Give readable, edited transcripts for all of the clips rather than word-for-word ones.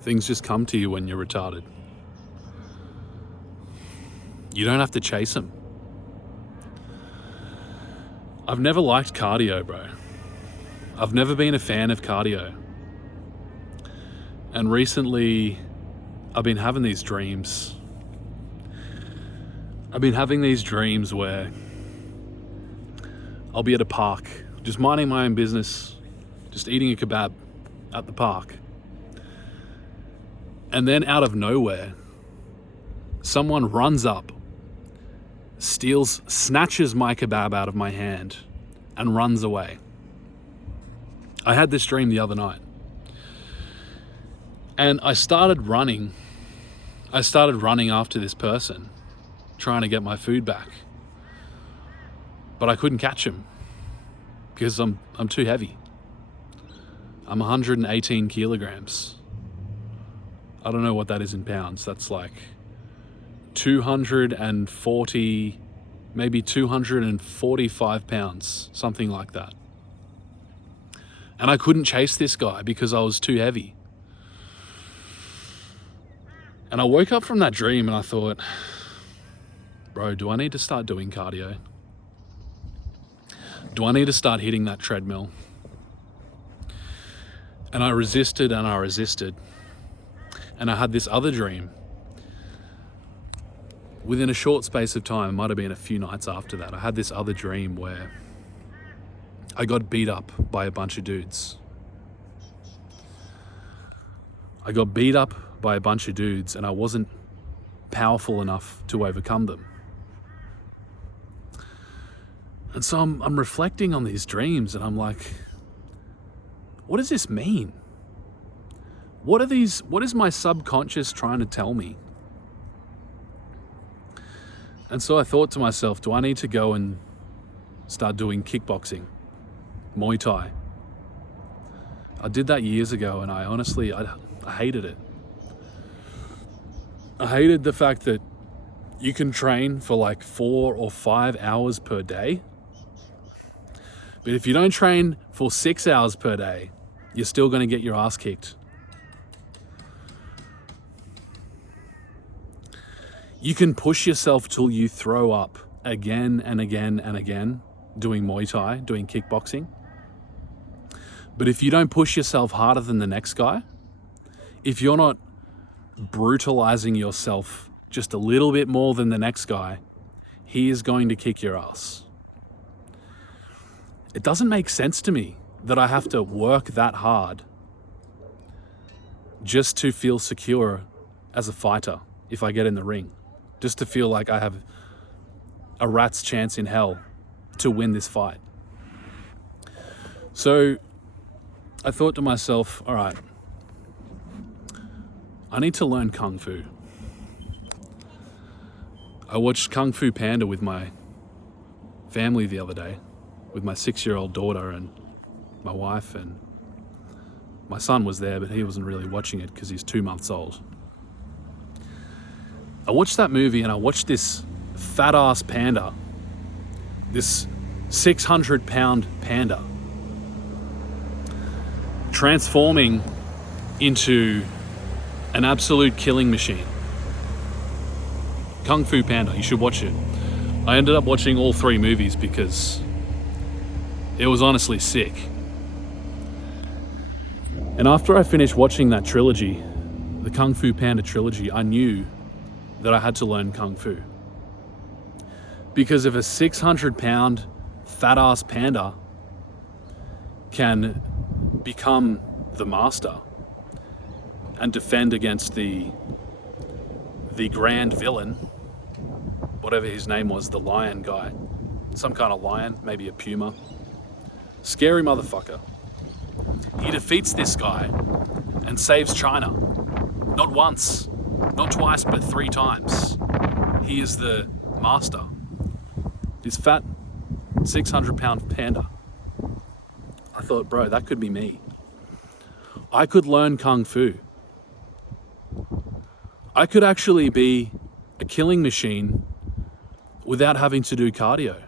Things just come to you when you're retarded. You don't have to chase them. I've never liked cardio, bro. I've never been a fan of cardio. And recently, I've been having these dreams. I've been having these dreams where I'll be at a park, just minding my own business, just eating a kebab at the park. And then out of nowhere, someone runs up, snatches my kebab out of my hand, and runs away. I had this dream the other night. And I started running after this person, trying to get my food back. But I couldn't catch him because I'm too heavy. I'm 118 kilograms. I don't know what that is in pounds. That's like 240, maybe 245 pounds, something like that. And I couldn't chase this guy because I was too heavy. And I woke up from that dream and I thought, bro, do I need to start doing cardio? Do I need to start hitting that treadmill? And I resisted and I resisted. And I had this other dream. Within a short space of time, it might have been a few nights after that, I had this other dream where I got beat up by a bunch of dudes. I got beat up by a bunch of dudes and I wasn't powerful enough to overcome them. And so I'm reflecting on these dreams and I'm like, what does this mean? What is my subconscious trying to tell me? And so I thought to myself, do I need to go and start doing kickboxing, Muay Thai? I did that years ago and I honestly hated it. I hated the fact that you can train for like 4 or 5 hours per day. But if you don't train for 6 hours per day, you're still going to get your ass kicked. You can push yourself till you throw up again and again and again doing Muay Thai, doing kickboxing. But if you don't push yourself harder than the next guy, if you're not brutalizing yourself just a little bit more than the next guy, he is going to kick your ass. It doesn't make sense to me that I have to work that hard just to feel secure as a fighter if I get in the ring, just to feel like I have a rat's chance in hell to win this fight. So I thought to myself, all right, I need to learn Kung Fu. I watched Kung Fu Panda with my family the other day, with my 6-year-old daughter and my wife, and my son was there, but he wasn't really watching it because he's 2 months old. I watched that movie and I watched this fat ass panda, this 600-pound panda, transforming into an absolute killing machine. Kung Fu Panda, you should watch it. I ended up watching all 3 movies because it was honestly sick. And after I finished watching that trilogy, the Kung Fu Panda trilogy, I knew that I had to learn Kung Fu. Because if a 600-pound fat-ass panda can become the master and defend against the grand villain, whatever his name was, the lion guy, some kind of lion, maybe a puma, scary motherfucker. He defeats this guy and saves China. Not once, not twice, but 3 times. He is the master. This fat 600-pound panda. I thought, bro, that could be me. I could learn Kung Fu. I could actually be a killing machine without having to do cardio.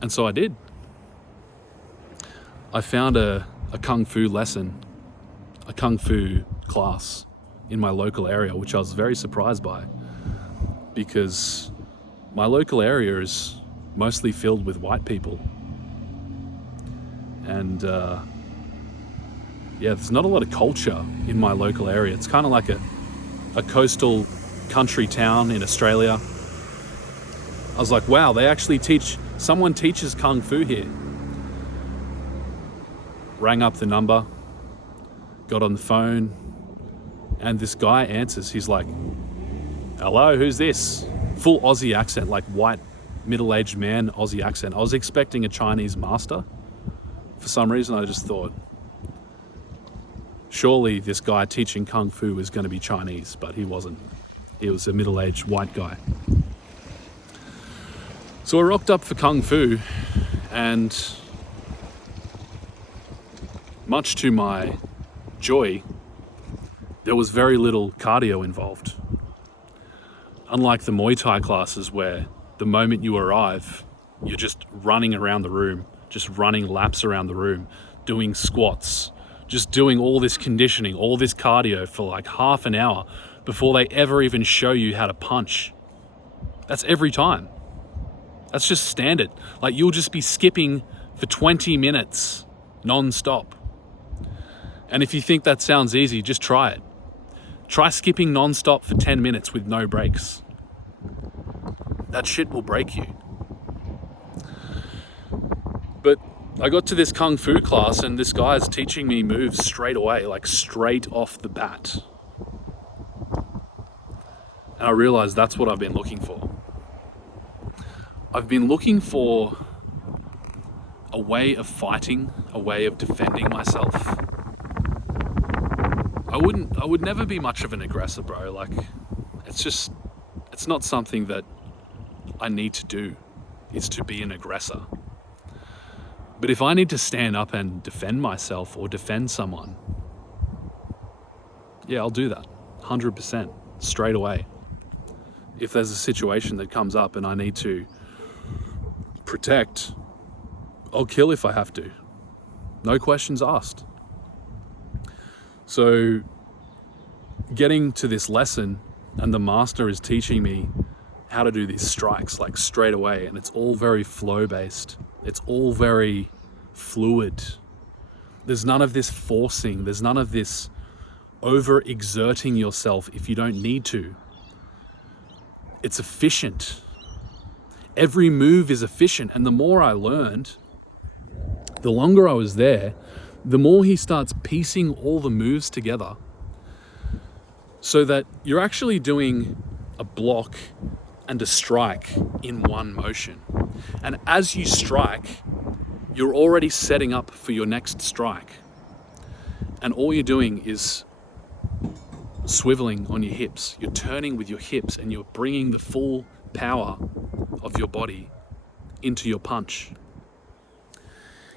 And so I did. I found a Kung Fu lesson a kung fu class in my local area, which I was very surprised by, because my local area is mostly filled with white people. And there's not a lot of culture in my local area. It's kind of like a coastal country town in Australia. I was like, wow, they actually someone teaches kung fu here. Rang up the number, got on the phone, and this guy answers. He's like, hello, who's this? Full Aussie accent, like white, middle-aged man Aussie accent. I was expecting a Chinese master. For some reason, I just thought, surely this guy teaching kung fu is going to be Chinese, but he wasn't. He was a middle-aged white guy. So I rocked up for kung fu, and much to my joy, there was very little cardio involved. Unlike the Muay Thai classes where the moment you arrive, you're just running around the room, just running laps around the room, doing squats, just doing all this conditioning, all this cardio for like half an hour before they ever even show you how to punch. That's every time. That's just standard. Like, you'll just be skipping for 20 minutes non-stop. And if you think that sounds easy, just try it. Try skipping non-stop for 10 minutes with no breaks. That shit will break you. But I got to this kung fu class and this guy's teaching me moves straight away, like straight off the bat. And I realized that's what I've been looking for. I've been looking for a way of fighting, a way of defending myself. I would never be much of an aggressor, bro. Like, it's not something that I need to do, is to be an aggressor. But if I need to stand up and defend myself or defend someone, yeah, I'll do that 100% straight away. If there's a situation that comes up and I need to protect, I'll kill if I have to. No questions asked. So getting to this lesson, and the master is teaching me how to do these strikes like straight away, and it's all very flow based. It's all very fluid. There's none of this forcing. There's none of this over exerting yourself if you don't need to. It's efficient. Every move is efficient. And the more I learned, the longer I was there, the more he starts piecing all the moves together so that you're actually doing a block and a strike in one motion. And as you strike, you're already setting up for your next strike. And all you're doing is swiveling on your hips. You're turning with your hips and you're bringing the full power of your body into your punch.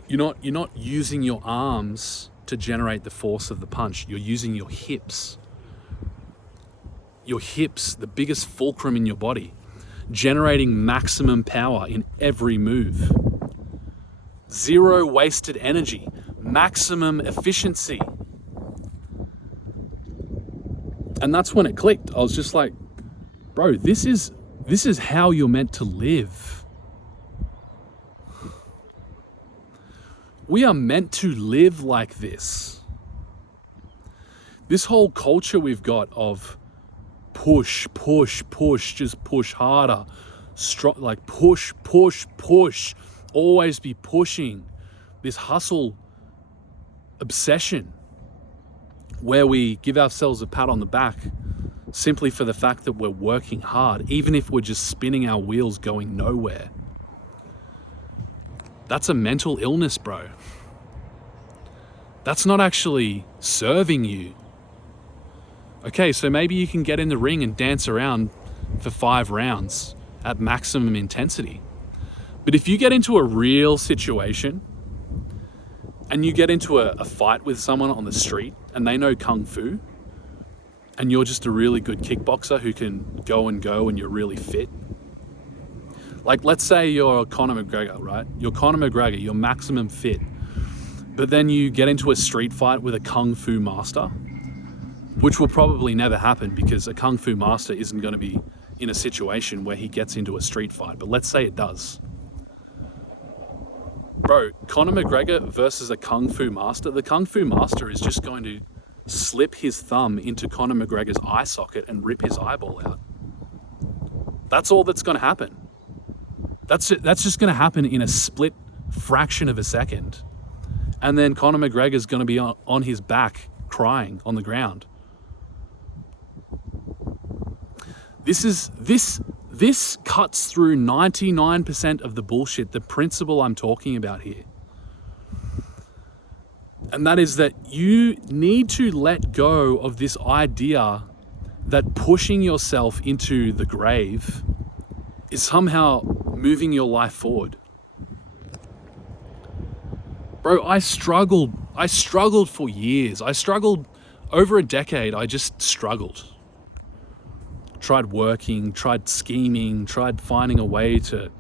You're not using your arms to generate the force of the punch. You're using your hips. Your hips, the biggest fulcrum in your body, generating maximum power in every move. Zero wasted energy, maximum efficiency. And that's when it clicked. I was just like, bro, this is how you're meant to live. We are meant to live like this. This whole culture we've got of push, just push harder, like push, always be pushing. This hustle obsession where we give ourselves a pat on the back simply for the fact that we're working hard, even if we're just spinning our wheels going nowhere. That's a mental illness, bro. That's not actually serving you. Okay, so maybe you can get in the ring and dance around for 5 rounds at maximum intensity. But if you get into a real situation and you get into a fight with someone on the street and they know Kung Fu and you're just a really good kickboxer who can go and you're really fit. Like, let's say you're Conor McGregor, right? You're Conor McGregor, you're maximum fit. but then you get into a street fight with a kung fu master, which will probably never happen because a kung fu master isn't going to be in a situation where he gets into a street fight. But let's say it does. Bro, Conor McGregor versus a kung fu master. The kung fu master is just going to slip his thumb into Conor McGregor's eye socket and rip his eyeball out. That's all that's going to happen. That's just going to happen in a split fraction of a second. And then Conor McGregor's going to be on his back crying on the ground. This cuts through 99% of the bullshit, the principle I'm talking about here. And that is that you need to let go of this idea that pushing yourself into the grave is somehow moving your life forward. Bro, I struggled for years. I struggled over a decade. I just struggled. Tried working, tried scheming, tried finding a way to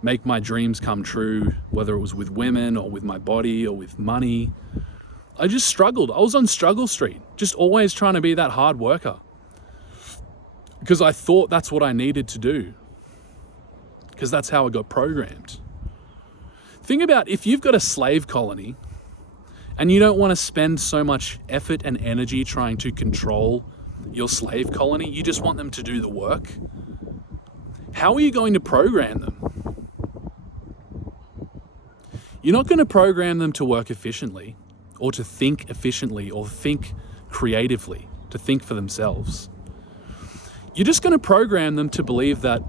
make my dreams come true, whether it was with women or with my body or with money. I just struggled. I was on struggle street, just always trying to be that hard worker because I thought that's what I needed to do, because that's how I got programmed. Think about if you've got a slave colony and you don't want to spend so much effort and energy trying to control your slave colony, you just want them to do the work. How are you going to program them? You're not going to program them to work efficiently or to think efficiently or think creatively, to think for themselves. You're just going to program them to believe that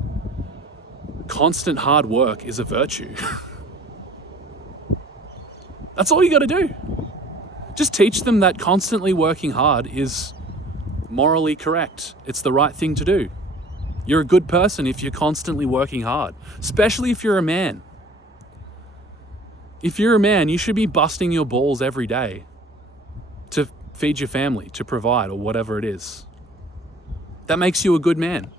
constant hard work is a virtue. That's all you got to do. Just teach them that constantly working hard is morally correct. It's the right thing to do. You're a good person if you're constantly working hard, especially if you're a man. If you're a man, you should be busting your balls every day to feed your family, to provide, or whatever it is. That makes you a good man.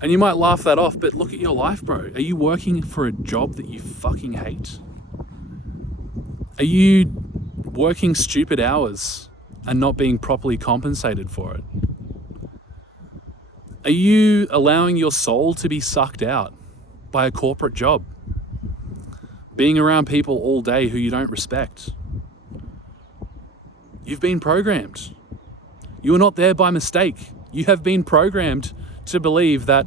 And you might laugh that off, but look at your life, bro. Are you working for a job that you fucking hate? Are you working stupid hours and not being properly compensated for it? Are you allowing your soul to be sucked out by a corporate job? Being around people all day who you don't respect? You've been programmed. You are not there by mistake. You have been programmed to believe that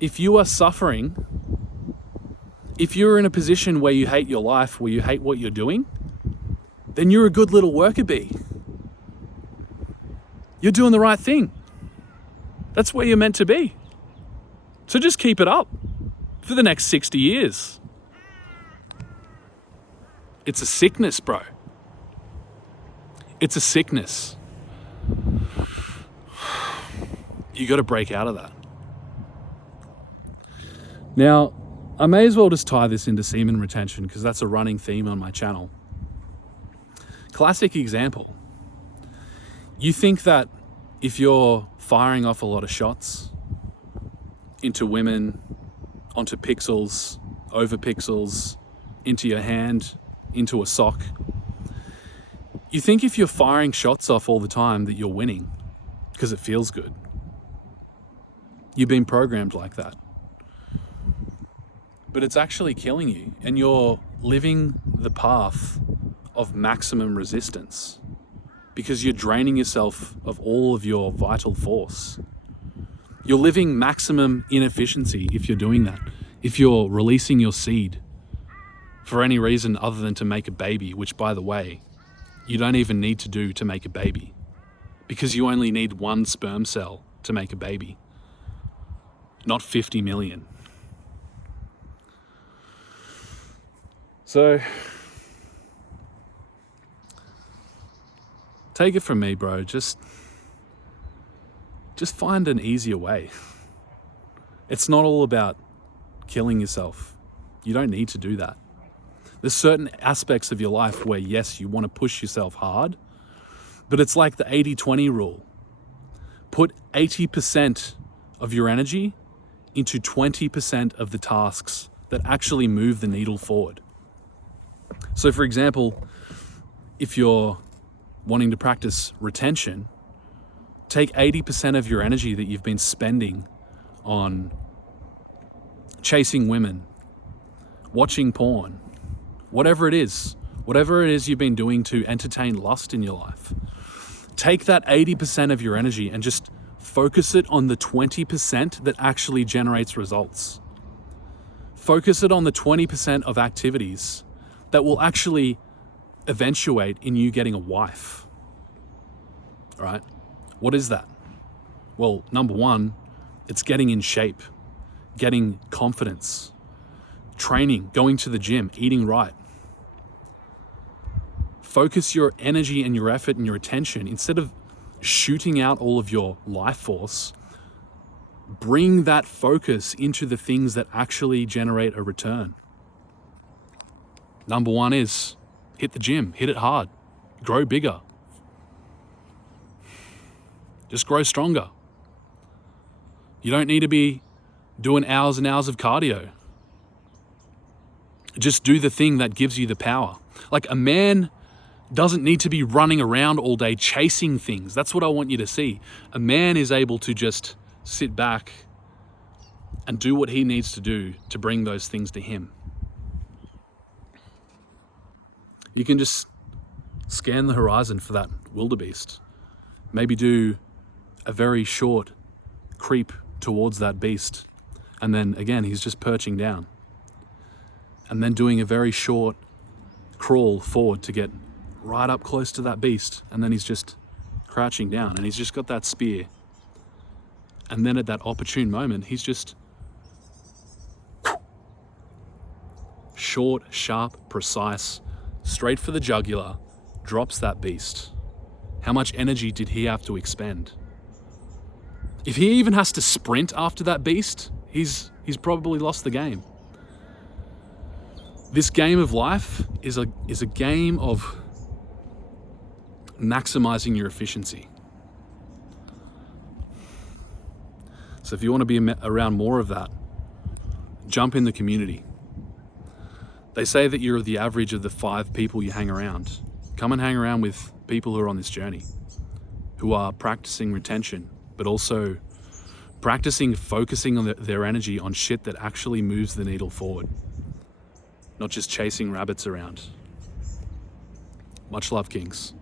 if you are suffering, if you're in a position where you hate your life, where you hate what you're doing, then you're a good little worker bee. You're doing the right thing. That's where you're meant to be. So just keep it up for the next 60 years. It's a sickness, bro. It's a sickness. You got to break out of that. Now, I may as well just tie this into semen retention because that's a running theme on my channel. Classic example. You think that if you're firing off a lot of shots into women, onto pixels, over pixels, into your hand, into a sock, you think if you're firing shots off all the time that you're winning because it feels good. You've been programmed like that. But it's actually killing you, and you're living the path of maximum resistance because you're draining yourself of all of your vital force. You're living maximum inefficiency if you're doing that. If you're releasing your seed for any reason other than to make a baby, which, by the way, you don't even need to do to make a baby because you only need one sperm cell to make a baby, not 50 million. So take it from me, bro. Just find an easier way. It's not all about killing yourself. You don't need to do that. There's certain aspects of your life where, yes, you want to push yourself hard, but it's like the 80-20 rule. Put 80% of your energy into 20% of the tasks that actually move the needle forward. So for example, if you're wanting to practice retention, take 80% of your energy that you've been spending on chasing women, watching porn, whatever it is you've been doing to entertain lust in your life. Take that 80% of your energy and just focus it on the 20% that actually generates results. Focus it on the 20% of activities that will actually eventuate in you getting a wife. All right? What is that? Well, number one, it's getting in shape, getting confidence, training, going to the gym, eating right. Focus your energy and your effort and your attention. Instead of shooting out all of your life force, bring that focus into the things that actually generate a return. Number one is hit the gym, hit it hard, grow bigger. Just grow stronger. You don't need to be doing hours and hours of cardio. Just do the thing that gives you the power. Like, a man doesn't need to be running around all day chasing things. That's what I want you to see. A man is able to just sit back and do what he needs to do to bring those things to him. You can just scan the horizon for that wildebeest. Maybe do a very short creep towards that beast. And then again, he's just perching down. And then doing a very short crawl forward to get right up close to that beast. And then he's just crouching down and he's just got that spear. And then at that opportune moment, he's just short, sharp, precise, straight for the jugular, drops that beast. How much energy did he have to expend? If he even has to sprint after that beast, he's probably lost the game. This game of life is a game of maximizing your efficiency. So if you want to be around more of that, jump in the community. They say that you're the average of the 5 people you hang around. Come and hang around with people who are on this journey, who are practicing retention, but also practicing focusing on their energy on shit that actually moves the needle forward, not just chasing rabbits around. Much love, Kings.